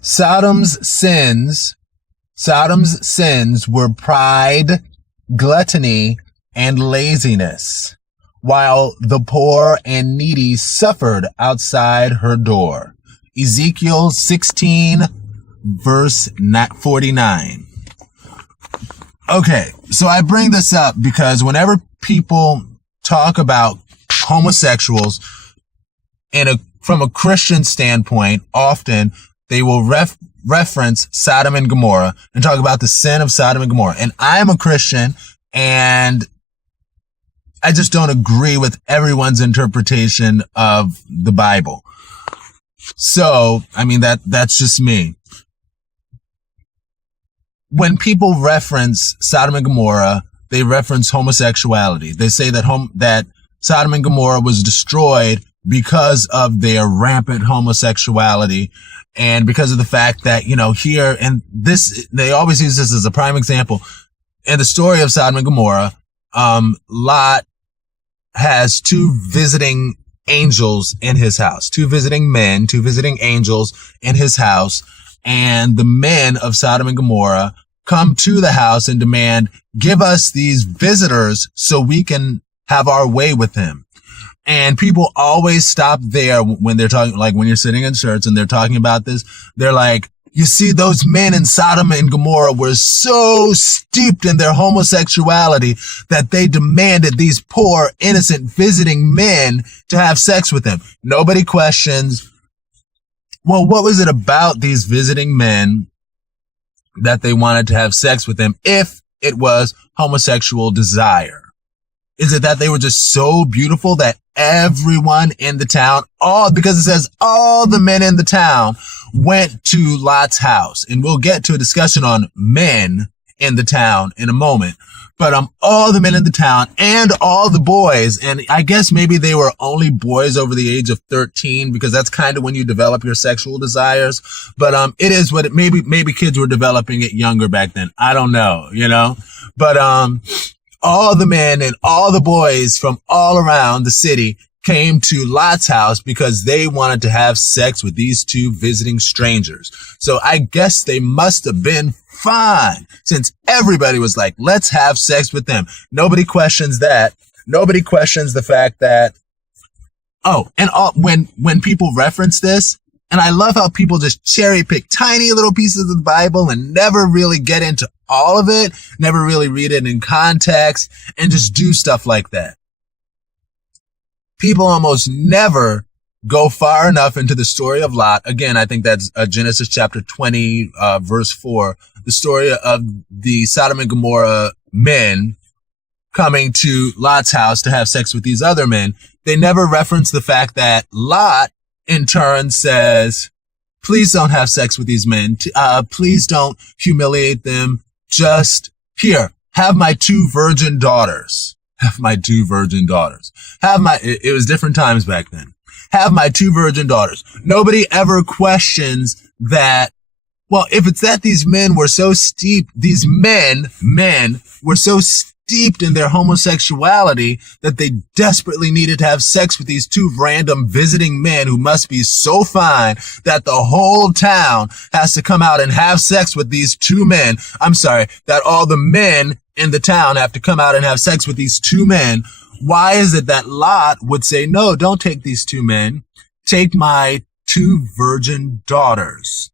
Sodom's sins were pride, gluttony, and laziness, while the poor and needy suffered outside her door. Ezekiel 16, verse 49. Okay, so I bring this up because whenever people talk about homosexuals from a Christian standpoint, often they will reference Sodom and Gomorrah and talk about the sin of Sodom and Gomorrah. And I'm a Christian, and I just don't agree with everyone's interpretation of the Bible. So, I mean, that's just me. When people reference Sodom and Gomorrah, they reference homosexuality. They say that Sodom and Gomorrah was destroyed because of their rampant homosexuality and because of the fact that, here, and this, they always use this as a prime example. In the story of Sodom and Gomorrah, Lot has two visiting angels in his house, two visiting angels in his house. And the men of Sodom and Gomorrah come to the house and demand, give us these visitors so we can have our way with him. And people always stop there when they're talking, like when you're sitting in church and they're talking about this, they're like, you see, those men in Sodom and Gomorrah were so steeped in their homosexuality that they demanded these poor, innocent, visiting men to have sex with them. Nobody questions, well, what was it about these visiting men that they wanted to have sex with them if it was homosexual desire? Is it that they were just so beautiful that everyone in the town, because it says all the men in the town went to Lot's house? And we'll get to a discussion on men in the town in a moment. But all the men in the town and all the boys, and I guess maybe they were only boys over the age of 13 because that's kind of when you develop your sexual desires. But it is what maybe kids were developing it younger back then. I don't know, But all the men and all the boys from all around the city came to Lot's house because they wanted to have sex with these two visiting strangers. So I guess they must have been fine since everybody was like, let's have sex with them. Nobody questions that. Nobody questions the fact that, when people reference this, and I love how people just cherry pick tiny little pieces of the Bible and never really get into all of it, never really read it in context, and just do stuff like that. People almost never go far enough into the story of Lot. Again, I think that's Genesis chapter 20, verse 4, the story of the Sodom and Gomorrah men coming to Lot's house to have sex with these other men. They never reference the fact that Lot, in turn, says, please don't have sex with these men. Please don't humiliate them. Just here, have my two virgin daughters. It was different times back then. Have my two virgin daughters. Nobody ever questions that. Well, if it's that these men were so steeped, these men were so steeped in their homosexuality that they desperately needed to have sex with these two random visiting men who must be so fine that the whole town has to come out and have sex with these two men. I'm sorry, that all the men in the town have to come out and have sex with these two men. Why is it that Lot would say, no, don't take these two men. Take my two virgin daughters.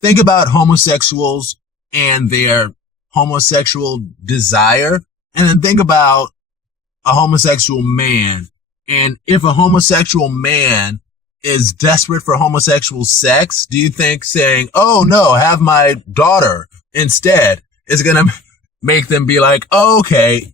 Think about homosexuals and their homosexual desire, and then think about a homosexual man. And if a homosexual man is desperate for homosexual sex, do you think saying, oh no, have my daughter instead is going to make them be like, oh, okay,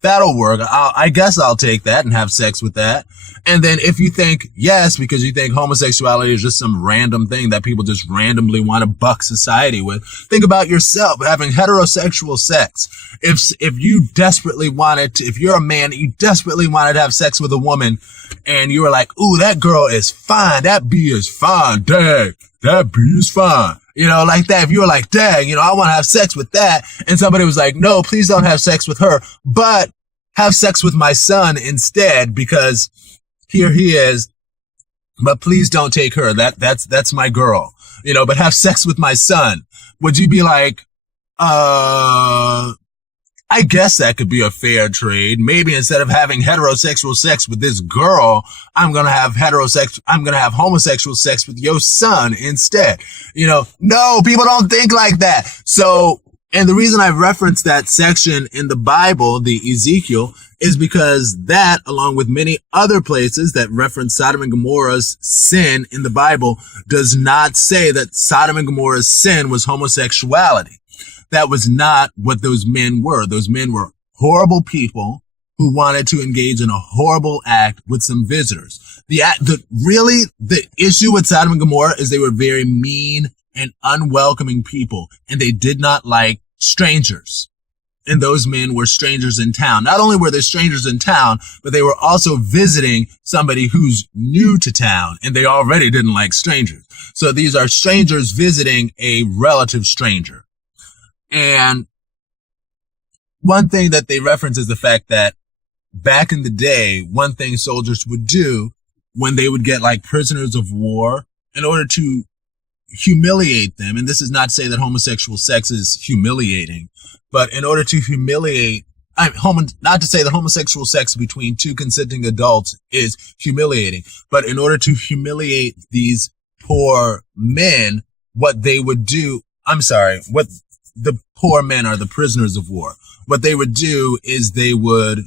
that'll work. I guess I'll take that and have sex with that. And then if you think yes, because you think homosexuality is just some random thing that people just randomly want to buck society with, think about yourself having heterosexual sex. If you desperately wanted to, if you're a man, you desperately wanted to have sex with a woman and you were like, ooh, that girl is fine. That bee is fine. Dang, that bee is fine. Like that. If you were like, dang, I want to have sex with that. And somebody was like, no, please don't have sex with her, but have sex with my son instead, because here he is but please don't take her. That's my girl, but have sex with my son. Would you be like, I guess that could be a fair trade. Maybe instead of having heterosexual sex with this girl, I'm going to have homosexual sex with your son instead. No, people don't think like that. So, and the reason I referenced that section in the Bible, the Ezekiel, is because that, along with many other places that reference Sodom and Gomorrah's sin in the Bible, does not say that Sodom and Gomorrah's sin was homosexuality. That was not what those men were. Those men were horrible people who wanted to engage in a horrible act with some visitors. The issue with Sodom and Gomorrah is they were very mean and unwelcoming people, and they did not like strangers. And those men were strangers in town. Not only were they strangers in town, but they were also visiting somebody who's new to town, and they already didn't like strangers. So these are strangers visiting a relative stranger. And one thing that they reference is the fact that back in the day, one thing soldiers would do when they would get like prisoners of war in order to humiliate them, and this is not to say that homosexual sex is humiliating, but in order to humiliate, not to say that homosexual sex between two consenting adults is humiliating, but in order to humiliate these poor men, what they would do, what the poor men are the prisoners of war. What they would do is they would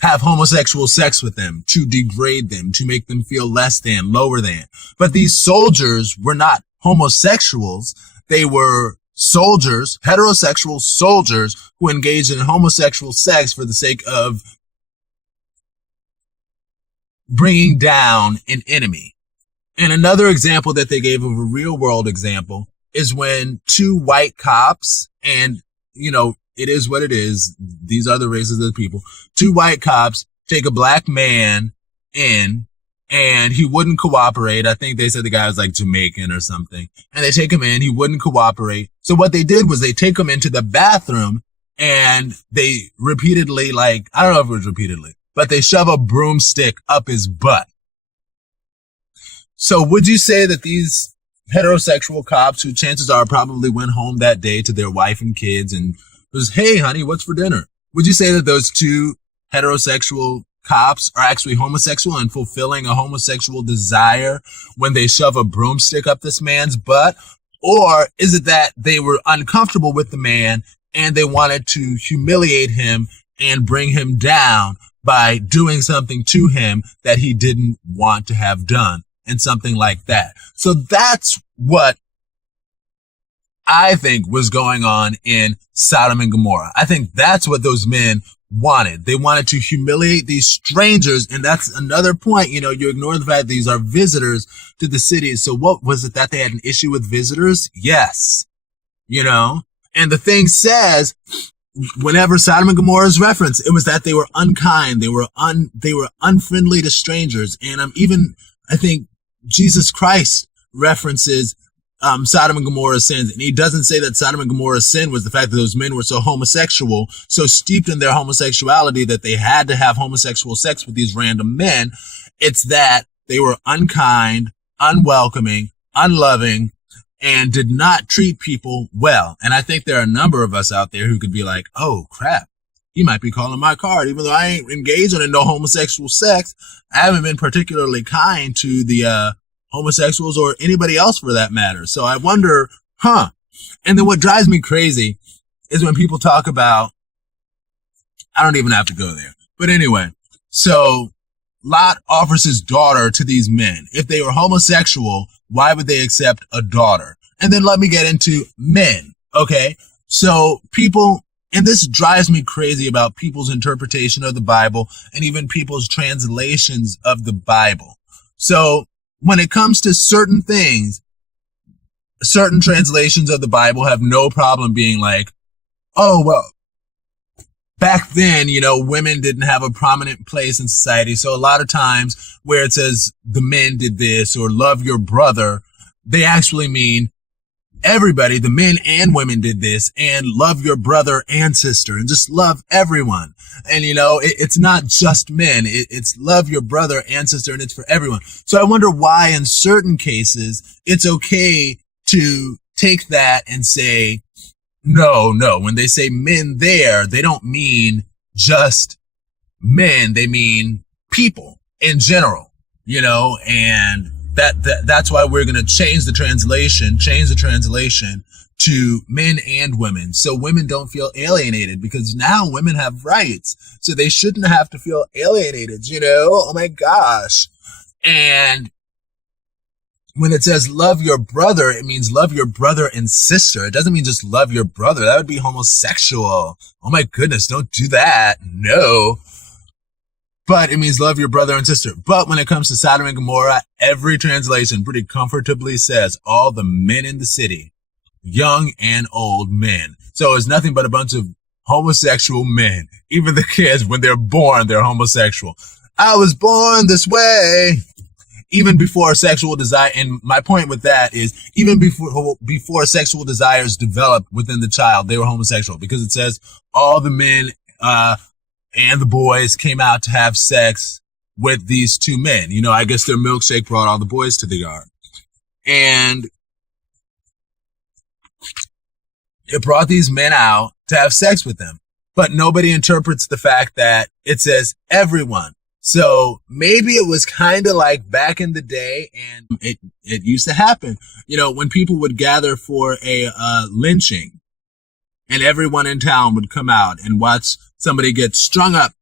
have homosexual sex with them to degrade them, to make them feel less than, lower than. But these soldiers were not homosexuals. They were soldiers, heterosexual soldiers who engaged in homosexual sex for the sake of bringing down an enemy. And another example that they gave of a real world example is when two white cops, and, it is what it is. These are the races of the people. Two white cops take a black man in, and he wouldn't cooperate. I think they said the guy was like Jamaican or something. And they take him in. He wouldn't cooperate. So what they did was they take him into the bathroom, and they repeatedly, I don't know if it was repeatedly, but they shove a broomstick up his butt. So would you say that these heterosexual cops, who chances are probably went home that day to their wife and kids and was, hey, honey, what's for dinner? Would you say that those two heterosexual cops are actually homosexual and fulfilling a homosexual desire when they shove a broomstick up this man's butt? Or is it that they were uncomfortable with the man and they wanted to humiliate him and bring him down by doing something to him that he didn't want to have done? And something like that. So that's what I think was going on in Sodom and Gomorrah. I think that's what those men wanted. They wanted to humiliate these strangers. And that's another point. You ignore the fact these are visitors to the city. So what was it, that they had an issue with visitors? Yes. And the thing says, whenever Sodom and Gomorrah is referenced, it was that they were unkind. They were unfriendly to strangers. And I think Jesus Christ references Sodom and Gomorrah's sins, and he doesn't say that Sodom and Gomorrah's sin was the fact that those men were so homosexual, so steeped in their homosexuality that they had to have homosexual sex with these random men. It's that they were unkind, unwelcoming, unloving, and did not treat people well. And I think there are a number of us out there who could be like, oh crap, he might be calling my card. Even though I ain't engaging in no homosexual sex, I haven't been particularly kind to the homosexuals or anybody else for that matter. So I wonder, And then what drives me crazy is when people talk about, I don't even have to go there. But anyway, so Lot offers his daughter to these men. If they were homosexual, why would they accept a daughter? And then let me get into men, okay? So people, and this drives me crazy about people's interpretation of the Bible and even people's translations of the Bible. So when it comes to certain things, certain translations of the Bible have no problem being like, oh, well, back then, women didn't have a prominent place in society. So a lot of times where it says the men did this or love your brother, they actually mean everybody, the men and women did this, and love your brother and sister and just love everyone. And it's not just men, it's love your brother and sister, and it's for everyone. So I wonder why in certain cases it's okay to take that and say, no, when they say men there, they don't mean just men, they mean people in general, and that's why we're going to change the translation to men and women, so women don't feel alienated, because now women have rights, so they shouldn't have to feel alienated, oh my gosh. And when it says love your brother, it means love your brother and sister. It doesn't mean just love your brother. That would be homosexual. Oh my goodness, don't do that. No. But it means love your brother and sister. But when it comes to Sodom and Gomorrah, every translation pretty comfortably says all the men in the city, young and old men. So it's nothing but a bunch of homosexual men. Even the kids, when they're born, they're homosexual. I was born this way. Even before sexual desire, and my point with that is, even before sexual desires developed within the child, they were homosexual, because it says all the men and the boys came out to have sex with these two men. I guess their milkshake brought all the boys to the yard. And it brought these men out to have sex with them. But nobody interprets the fact that it says everyone. So maybe it was kind of like back in the day, and it used to happen, when people would gather for a lynching, and everyone in town would come out and watch somebody get strung up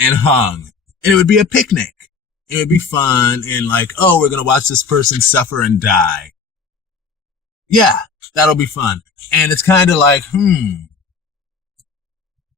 and hung. And it would be a picnic. It would be fun, and like, oh, we're going to watch this person suffer and die. Yeah, that'll be fun. And it's kind of like,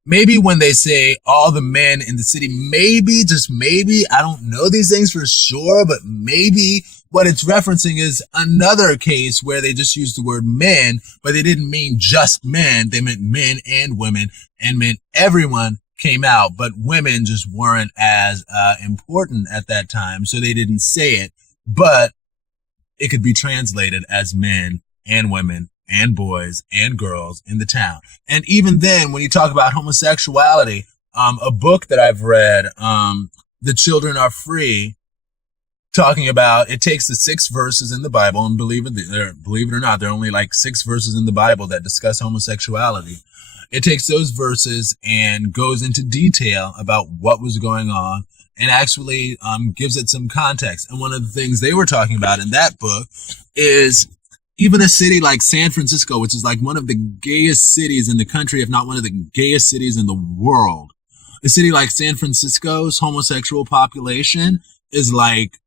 maybe when they say all the men in the city, maybe, just maybe, I don't know these things for sure, but maybe what it's referencing is another case where they just used the word men, but they didn't mean just men. They meant men and women, and meant everyone came out, but women just weren't as important at that time, so they didn't say it, but it could be translated as men and women and boys and girls in the town. And even then, when you talk about homosexuality, a book that I've read, The Children Are Free, talking about, it takes the 6 verses in the Bible, and believe it or not, there are only like 6 verses in the Bible that discuss homosexuality. It takes those verses and goes into detail about what was going on, and actually gives it some context. And one of the things they were talking about in that book is even a city like San Francisco, which is like one of the gayest cities in the country, if not one of the gayest cities in the world. A city like San Francisco's homosexual population is like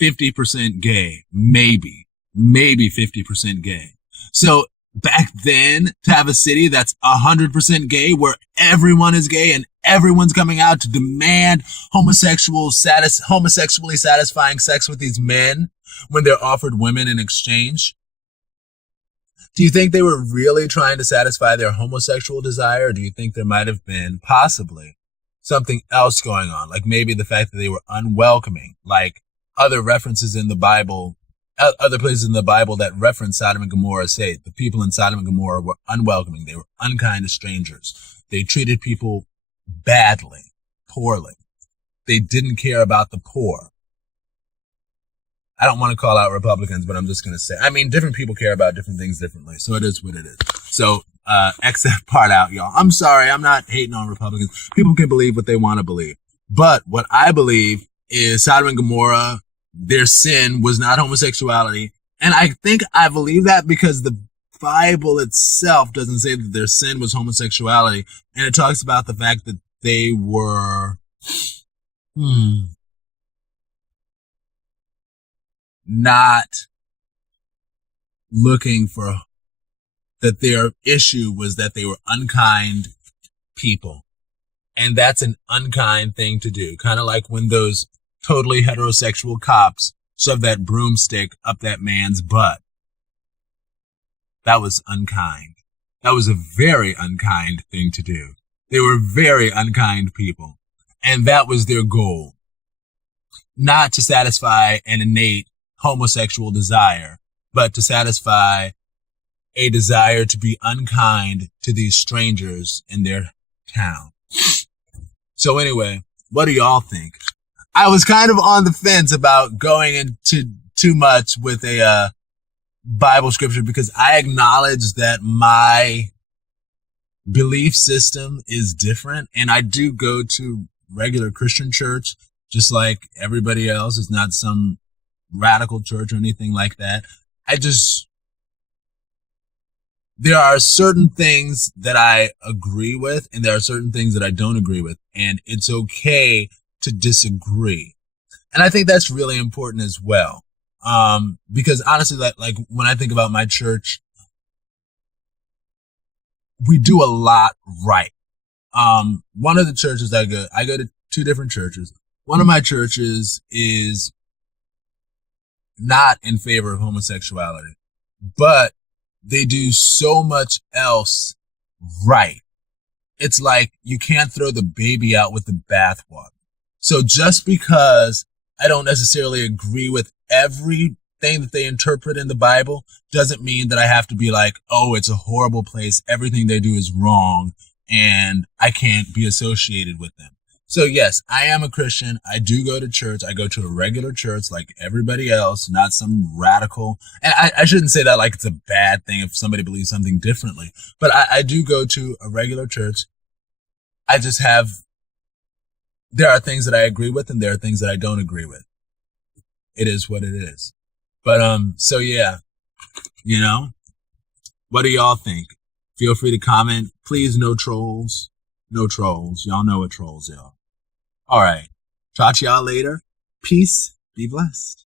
50% gay, maybe 50% gay. So back then, to have a city that's 100% gay, where everyone is gay and everyone's coming out to demand homosexually satisfying sex with these men when they're offered women in exchange. Do you think they were really trying to satisfy their homosexual desire? Or do you think there might have been possibly something else going on? Like maybe the fact that they were unwelcoming, like other references in the Bible, other places in the Bible that reference Sodom and Gomorrah say the people in Sodom and Gomorrah were unwelcoming. They were unkind to strangers. They treated people badly, poorly. They didn't care about the poor. I don't want to call out Republicans, but I'm just going to say, different people care about different things differently. So it is what it is. So, X that part out, y'all. I'm sorry. I'm not hating on Republicans. People can believe what they want to believe. But what I believe is Sodom and Gomorrah, their sin was not homosexuality. And I think I believe that because the Bible itself doesn't say that their sin was homosexuality. And it talks about the fact that they were, not looking for, that their issue was that they were unkind people. And that's an unkind thing to do. Kind of like when those totally heterosexual cops shoved that broomstick up that man's butt. That was unkind. That was a very unkind thing to do. They were very unkind people. And that was their goal. Not to satisfy an innate homosexual desire, but to satisfy a desire to be unkind to these strangers in their town. So anyway, what do y'all think? I was kind of on the fence about going into too much with a Bible scripture because I acknowledge that my belief system is different, and I do go to regular Christian church just like everybody else. It's not some radical church or anything like that. There are certain things that I agree with, and there are certain things that I don't agree with, and it's okay to disagree. And I think that's really important as well. Because honestly, like when I think about my church, we do a lot right. One of the churches I go to 2 different churches. One of my churches is not in favor of homosexuality, but they do so much else right. It's like you can't throw the baby out with the bathwater. So just because I don't necessarily agree with everything that they interpret in the Bible doesn't mean that I have to be like, oh, it's a horrible place. Everything they do is wrong and I can't be associated with them. So yes, I am a Christian. I do go to church. I go to a regular church like everybody else, not some radical. And I shouldn't say that like it's a bad thing if somebody believes something differently, but I do go to a regular church. There are things that I agree with and there are things that I don't agree with. It is what it is. But, so yeah, what do y'all think? Feel free to comment. Please, no trolls. No trolls. Y'all know what trolls are. All right. Talk to y'all later. Peace. Be blessed.